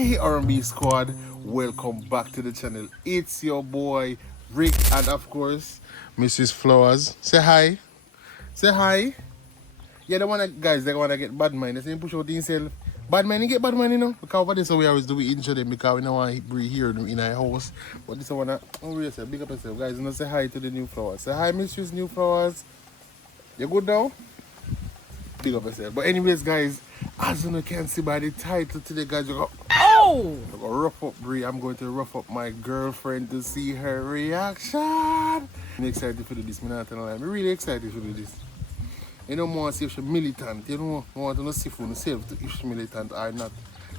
Hey R&B squad, welcome back to the channel. It's your boy Rick and of course Mrs. Flowers. Say hi. Say hi. Yeah, the one that guys, they wanna get bad mind. They say push out himself. Bad mind, you get bad mind, you know. Because for this we always do we intro them because we don't want to Bree here in our house. But this one, really say big up yourself, guys. You know, say hi to the new flowers. Say hi, Mrs. New Flowers. You good now? Big up yourself. But anyways, guys, as you can see by the title today, guys, we're going to rough up Bree. I'm going to rough up my girlfriend to see her reaction. I'm excited to do this. I'm not telling you, I'm really excited to do this. You know, I want to see if she's militant. You know, I want to see for myself if she's militant or not.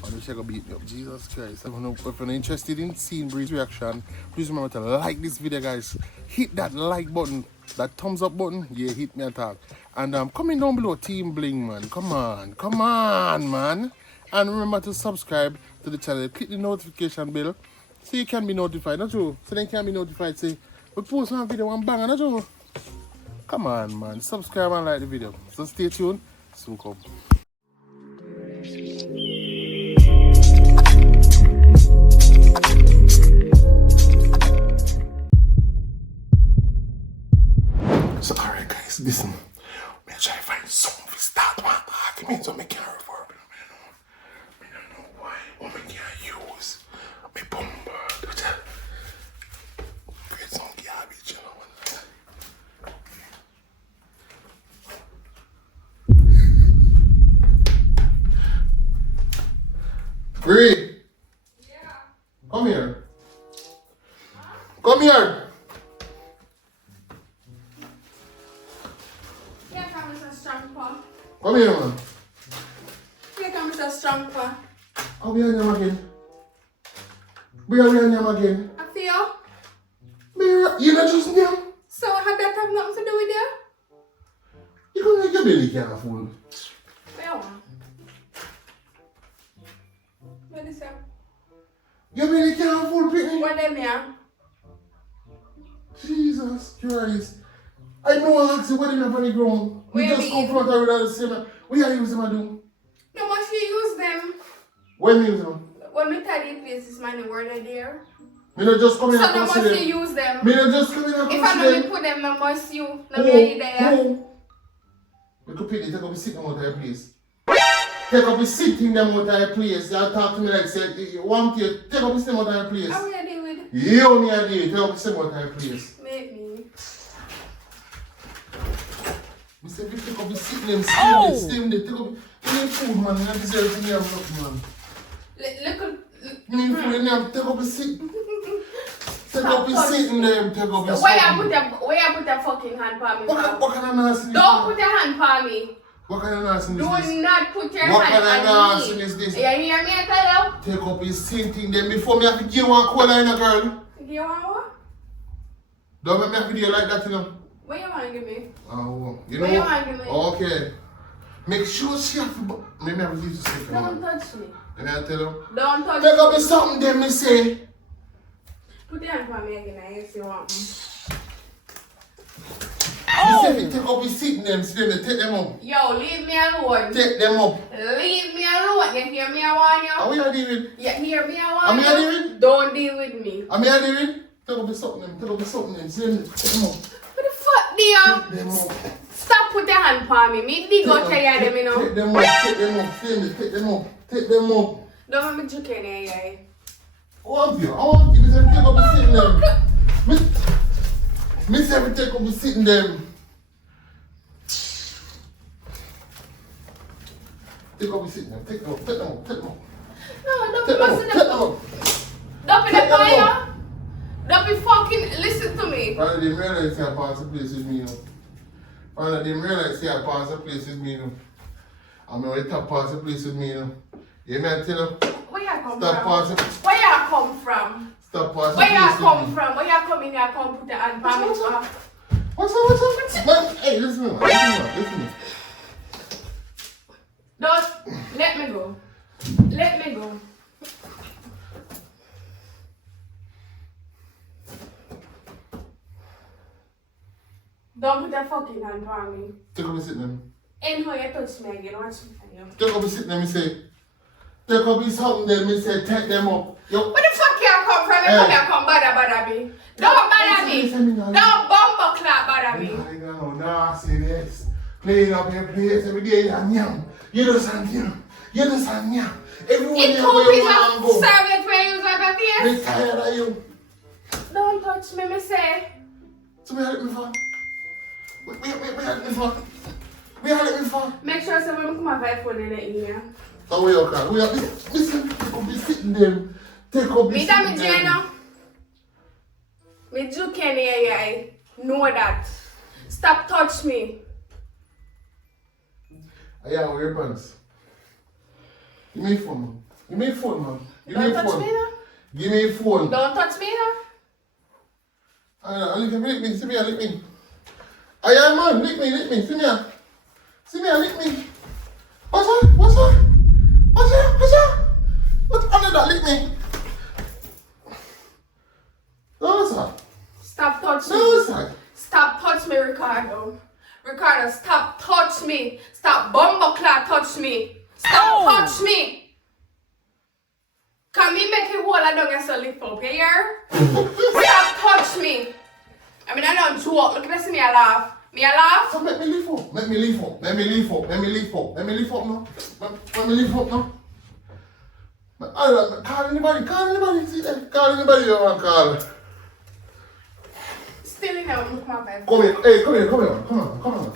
And if she's going to beat me up. Jesus Christ. If you're interested in seeing Bree's reaction, please remember to like this video, guys. Hit that like button, that thumbs up button. Yeah, hit me at all. And comment down below, Team Bling, man. Come on, man. And remember to subscribe to the channel. Click the notification bell so you can be notified. Not true? So then you can be notified. Say, we post one video, one banger. Not true? Come on, man. Subscribe and like the video. So stay tuned. Soon come. So alright, guys, listen. I'm try to find something to start one argument so I can't reverb. I don't know why. What I can't use my bumper. Create some garbage, you know. Bree! Yeah. Come here. Huh? Come here. Come here, man. Here comes a strong one. Are we on him again? We are on him again. I feel. You're not just him? So had that have nothing to do with you? You don't make your belly careful. Where one? What is that? Your belly careful, Pitney. What them here? Jesus Christ. I know I asked you what in the ground. We just confront her without the same. What are you using, do? No, must you use them? When you use them? When we tell you places, man, the word are there. Me not just come in so and no consider. must you use them. Me not just come in and consider. If I don't put them, no must you. No me there. You could pick it, take up the sitting out of your place. Take up the sitting them out of your place. You talk to me like say you want to take up the sitting out of your place. How will I deal with? You only a day, take up the sitting out of your place. Make me. We say we take up the sitting them, steam them, take up the food, man. You don't deserve to have nothing, man. Look. Food in them, take up the sitting. Take up the sitting them, take up the Where you put a fucking hand on me? What kind of nasty? Don't put your hand on me. What kind of nastiness is this? Do not put your What hand kind of on nastiness me. is this? You hear me, I tell you? Take up his sitting them before me have to give you one cola in a girl. Give you one what? Don't make me have to do like that, you know. What you want to give me? Oh, you know what? You want to give me? Okay. Make sure she have to... Maybe I have to say for Don't touch me. And I tell you? Don't touch me. Take up something there, me say. Put your hand on me again, if you want. You say take up his sitting them, take them up. Yo, leave me alone. Take them up. Leave me alone. You hear me, I want you? Are we not dealing? You hear me, I want Are we you? not dealing? Don't deal with me. Are we not dealing? Take up something them, take up something them, take them up. What the fuck, dear? Take them up. Stop putting your hand on me. Me dig out your them, you know. Take them up, take them up, take them up, take them up. Don't make me joke in here, guy. I want you to take up the sitting them. Me say we take up the sitting them. Take up the sitting them, take them up. No, don't Take be them messing up, take them up. up. Don't be the fire. Don't be fucking listen to me. Finally, they realize I pass the place with me, you know. Finally, they realize I pass the place with me, you know. I'm going to pass the place with me, you know. You hear me I tell you? Where you come Stop from? passing. Where you come from? Stop passing Where place you with come me. from? Where you come in here? Come put the hand on me. What's up? Man, hey, listen to me. Don't let me go. Let me go. Don't put that fucking hand on me. Take up a sit them. And how you touch me again, watch me. Take up a sit them, me say. Take up his something, then me say take them up. Yo. Where the fuck you come from? You come here, come bother me. Don't bother me. Don't bumper clap bother me. No, say this. Playing up your place every day, and yam. You understand, yam. You understand, yam. Everyone It here where you want to go. service where you use my face. Me tired of you. Don't touch me, say. So we help me for? We help me for? We help me for? Make sure someone come have my phone in the ear. So we okay. We are listen, take up be sitting them. Take up be Me sitting damage you know. Me do can hear you. Know that. Stop touch me. Yeah, wear your pants. Give me a phone, man. Give me a phone, man. Give me Don't a touch phone. me now. Give me a phone. Don't touch me now. Lick me. See me, lick me. Aye, man. Lick me. See me, lick me. What's that? What's under that? Lick me. No, what's that? Stop touch me. No, what's that? Stop touch me, Ricardo. Ricardo, stop touch me. Stop bumbleclad touch me. Stop touch me. Can me make you hold a dog and so lift up, you hear? Stop touch me. I mean, I don't joke. Look at me, I laugh. Me, I laugh. So make me lift up. Let me lift up now. Let me lift up now. Let me lift up now. Call anybody. See that? Call anybody you want to call. Still in there, look my bed. Come here. Hey, come here. Come on.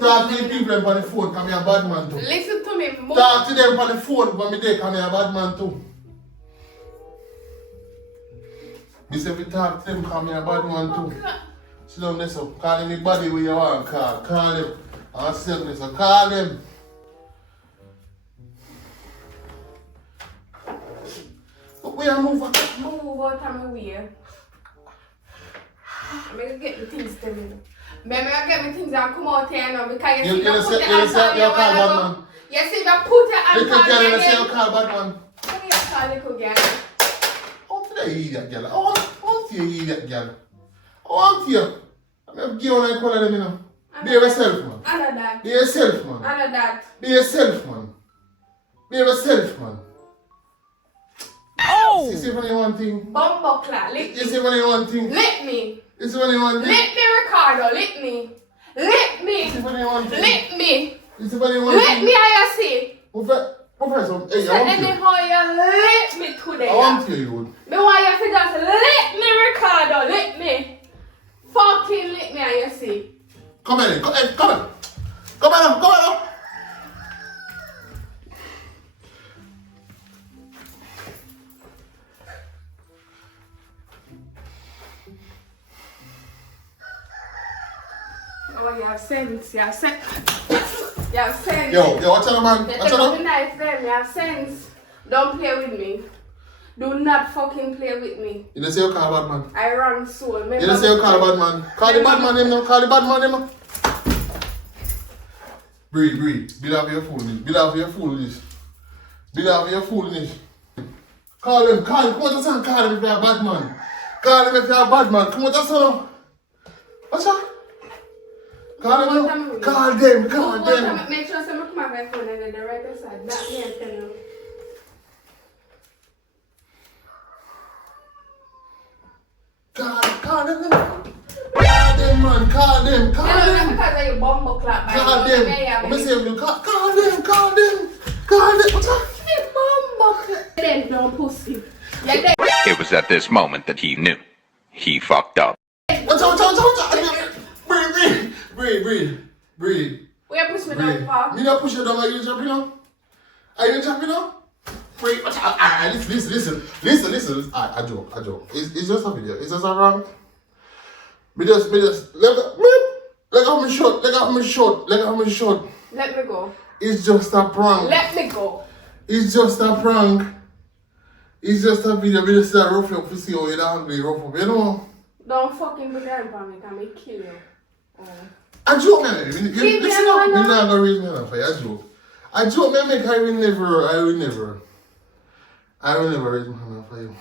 Talk to the people on the phone, come here a bad man too. Listen to me. Move. Talk to them on the phone when me there, come here a bad man too. Me say if you talk to them, come here a bad man too. Sit down there, so call anybody where you want to call. Call them. I said this, so call them. But we are moving. Move out of my way. I'm going to get the things to me. Maybe I get me things and come out here now because you see me put your hands on me a while ago. You see me put your hands on me again. Little girl, you call bad man. Come here, call little girl. I want to hear that girl. I want you to hear that girl. I want you. I'm going to give you one call them, you know. Be yourself, man. I know that. Be yourself, man. I know that. Be yourself, man. Be yourself, man. Oh! You see when you want thing? Bumbleclad, lick You me. see when you want thing? Lick me. You see when you want thing? Lick me, Ricardo. Lick me. Lick me. You see when you want thing? Lick me. You see when you want Lick thing? me, I see. Professor, hey, So I want you. anyhow you lick me today. I want you, you would. Me want you to just lick me, Ricardo. Lick me. Fucking lick me, I see. Come here, come here. Come on. Oh, you have sense. You have sense. You have sense. Yo, watch out, man. You Watch take up out. the knife them. You have sense. Don't play with me. Do not fucking play with me. You don't say you call bad man. I run soul. You don't say you call bad man. Call the bad man him now. Call the bad man him now. Bree. Build up your foolishness. Call him. Come on, son. Call him if you're a bad man. Come on, son. What's that? Call them. Call them. Make sure someone come on my phone and then the right side. That me and tell you. Call them, man. Call them. Because of your bumble clap. Call them. Let me say you. Call them. What's that? Bumble clap. Then don't pussy. Yeah, It was at this moment that he knew. He fucked up. Watch out. Bree. Where push me down for? Me not push you down like you jumping on. Are you jumping on? Bree, watch out. Listen. I joke. It's just a video. It's just a wrong. Me just let go. Let off my shot. Let off my shot. Let off my shot. Let me go. It's just a prank. Let me go. It's just a prank. It's just a video. We just rough you up to see how you're angry, rough up, you know? Don't fucking be there for me, can I kill you? Oh. I joke, man. Leave me Listen alone up. You're now. not gonna raise me hand for you. I joke. I joke, man. I will never raise my hand for you.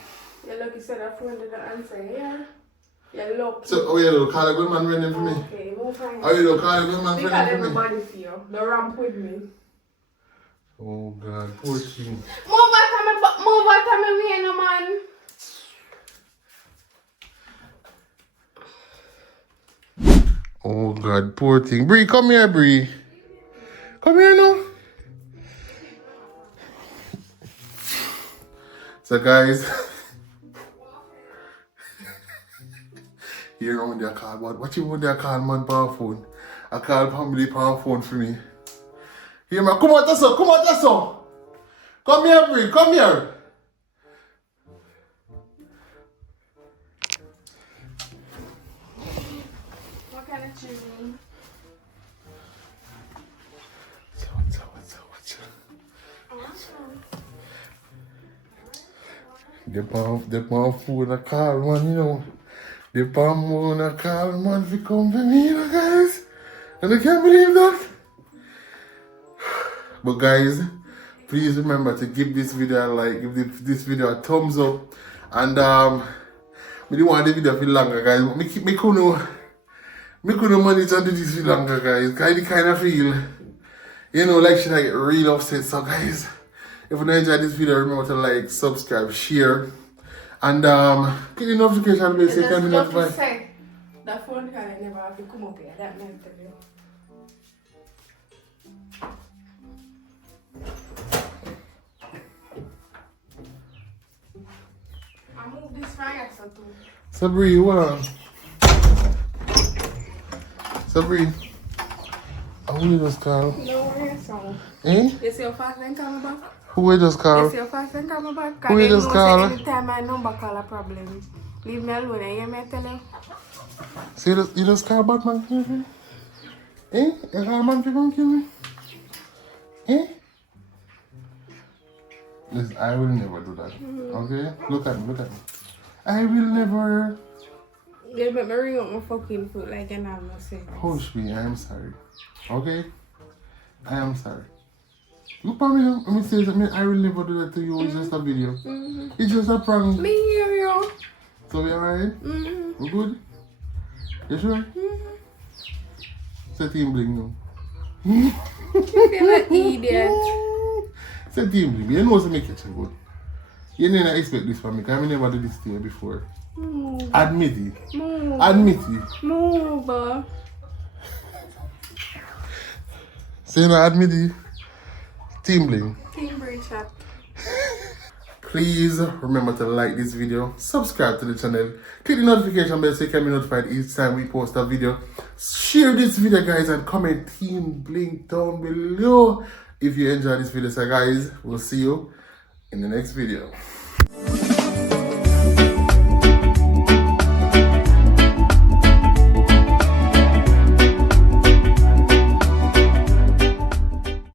You're lucky said that phone didn't answer, yeah? You're lucky. So, oh, yeah, look, call a good man running for me. Okay, move on. Oh, you know, call a good man Because running for me. everybody feel. The ramp with me. Oh, God. Poor thing. Move out of my way, no man. Oh, God. Poor thing. Bree, come here, Bree. Come here now. So, guys. You know when they call, but what you want they call man per phone? I call family per phone for me. Here, man, come out there, son. Come out there, son. Come here, Bree. Come here. What kind of children? The palm phone I call man, you know. The palm phone I call man if you come to me, you know, guys. And I can't believe that. But guys, please remember to give this video a like, give this video a thumbs up. And we didn't want the video for longer, guys. But me couldn't manage to do this for longer, guys. I kind of feel, you know, like should I get real upset. So guys, if you enjoyed this video, remember to like, subscribe, share, and click the notification bell so you can be notified. That phone call I never have to come up here. That meant to be. I move this fire so too. So Bree, what on? So Bree, who you just call? No worries, so. Eh? You see your fast then come back? Who you just You call? see your fast then come back? Who you just call? Anytime my number call a problem. Leave me alone, you hear me tell you? So you just call Batman kill me? Eh? You call man people kill me? Eh? Listen, I will never do that. Okay? Look at me. I will never. You make me ring up my fucking foot like an am saying. Hush me, I am sorry. Okay? I am sorry. Look at me now. Let me say something. I will never do that to you. It's just a video. It's just a prank. Me hear you. So we alright? We good? You sure? Say team bling now. You feel like idiot. Say team bling. You know what's make it good. You didn't expect this from me because I never did this to you before. Move. Admit it. Move. Admit it. Move. Say no, admit it. Team bling. Team Bree chat. Please remember to like this video, subscribe to the channel, click the notification bell so you can be notified each time we post a video. Share this video, guys, and comment Team Blink down below if you enjoyed this video. So guys, we'll see you in the next video.